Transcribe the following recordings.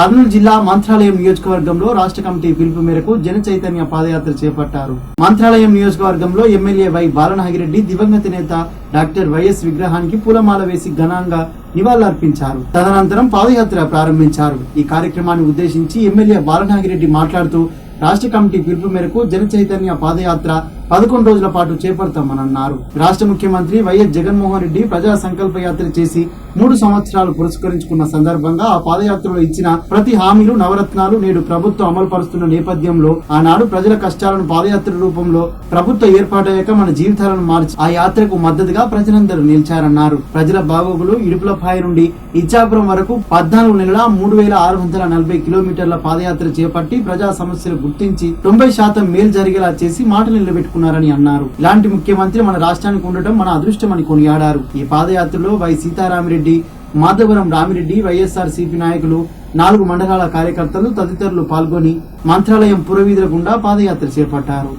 కర్నూలు జిల్లా మంత్రాలయం నియోజకవర్గంలో రాష్ట్ర కమిటీ పిలుపు మేరకు జన చైతన్య పాదయాత్ర చేపట్టారు. మంత్రాలయం నియోజకవర్గంలో ఎమ్మెల్యే వై బాలనాగిరెడ్డి దివంగత నేత డాక్టర్ వైఎస్ విగ్రహానికి పూలమాల వేసి ఘనంగా నివాళులర్పించారు. తదనంతరం పాదయాత్ర ప్రారంభించారు. ఈ కార్యక్రమాన్ని ఉద్దేశించి ఎమ్మెల్యే బాలనాగిరెడ్డి మాట్లాడుతూ రాష్ట్ర కమిటీ పిలుపు మేరకు జన చైతన్య పాదయాత్ర 11 రోజుల పాటు చేపడతామని అన్నారు. రాష్ట్ర ముఖ్యమంత్రి వైఎస్ జగన్మోహన్ రెడ్డి ప్రజా సంకల్ప యాత్ర చేసి 3 సంవత్సరాలు పురస్కరించుకున్న సందర్భంగా ఆ పాదయాత్రలో ఇచ్చిన ప్రతి హామీలు నవరత్నాలు నేడు ప్రభుత్వం అమలు పరుస్తున్న నేపథ్యంలో ఆనాడు ప్రజల కష్టాలను పాదయాత్ర రూపంలో ప్రభుత్వం ఏర్పాటయ్యాక మన జీవితాలను మార్చి ఆ యాత్రకు మద్దతుగా ప్రజలందరూ నిలిచారన్నారు. ప్రజల బాగోగులు ఇడుపులపాయ నుండి ఇచ్చాపురం వరకు 14 నెలల 3640 కిలోమీటర్ల పాదయాత్ర చేపట్టి ప్రజా సమస్యలు గుర్తించి 90% మేలు జరిగేలా చేసి మాటలు నిలబెట్టుకున్నారని అన్నారు. ఇలాంటి ముఖ్యమంత్రి మన రాష్ట్రానికి ఉండటం మన అదృష్టమని కొనియాడారు. ఈ పాదయాత్రలో వై సీతారామిరెడ్డి, మాధవరం రామిరెడ్డి, వైఎస్ఆర్సీపీ నాయకులు, 4 మండలాల కార్యకర్తలు తదితరులు పాల్గొని మంత్రాలయం పురవీధుల గుండా పాదయాత్ర చేపట్టారు.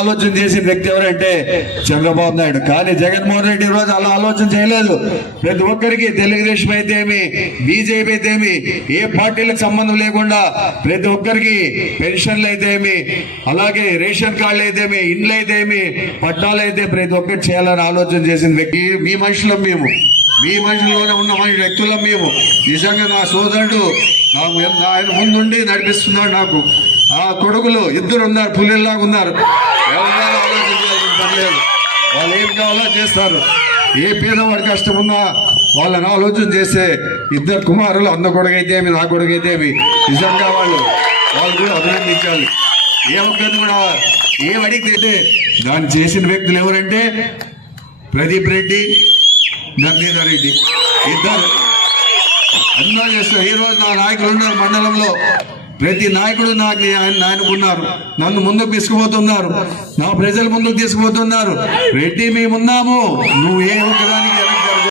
ఆలోచన చేసిన వ్యక్తి ఎవరంటే చంద్రబాబు నాయుడు. కానీ జగన్మోహన్ రెడ్డి రోజు అలా ఆలోచన చేయలేదు. ప్రతి ఒక్కరికి తెలుగుదేశం అయితేమి, బీజేపీ అయితేమి, ఏ పార్టీలకు సంబంధం లేకుండా ప్రతి ఒక్కరికి పెన్షన్లు అయితేమి, అలాగే రేషన్ కార్డులు అయితేమి, ఇండ్లు అయితేమి, పట్టాలు అయితే ప్రతి ఒక్కటి చేయాలని ఆలోచన చేసిన వ్యక్తి. మీ మనుషులం మేము, మీ మనుషుల్లోనే ఉన్న వ్యక్తులం మేము. నిజంగా నా సోదరుడు ఆయన ముందుండి నడిపిస్తున్నాడు. నాకు ఆ కొడుకులు 2 ఉన్నారు, పులిలాగా ఉన్నారు. ఎవరైనా ఆలోచించాల్సిన పని లేదు. వాళ్ళు ఏం కావాలో చేస్తారు. ఏ పేదవాడి కష్టం ఉన్నా వాళ్ళని ఆలోచన చేస్తే 2 కుమారులు, అన్న కొడుకైతేమి, నా కొడుకైతేమి, నిజంగా వాళ్ళు కూడా అభినందించాలి. ఏ ఒక్కరిని కూడా ఏం అడిగితే దాన్ని చేసిన వ్యక్తులు ఎవరంటే ప్రదీప్ రెడ్డి, జగదీశ్వర్ రెడ్డి, 2 అన్నా చేస్తారు. ఈ రోజు నా నాయకులు ఉన్నారు మండలంలో. ప్రతి నాయకుడు నాయకున్నారు. నన్ను ముందుకు తీసుకుపోతున్నారు, నా ప్రజల ముందుకు తీసుకుపోతున్నారు. రెడ్డి మేమున్నాము, నువ్వు ఏ ఒక్కదానికి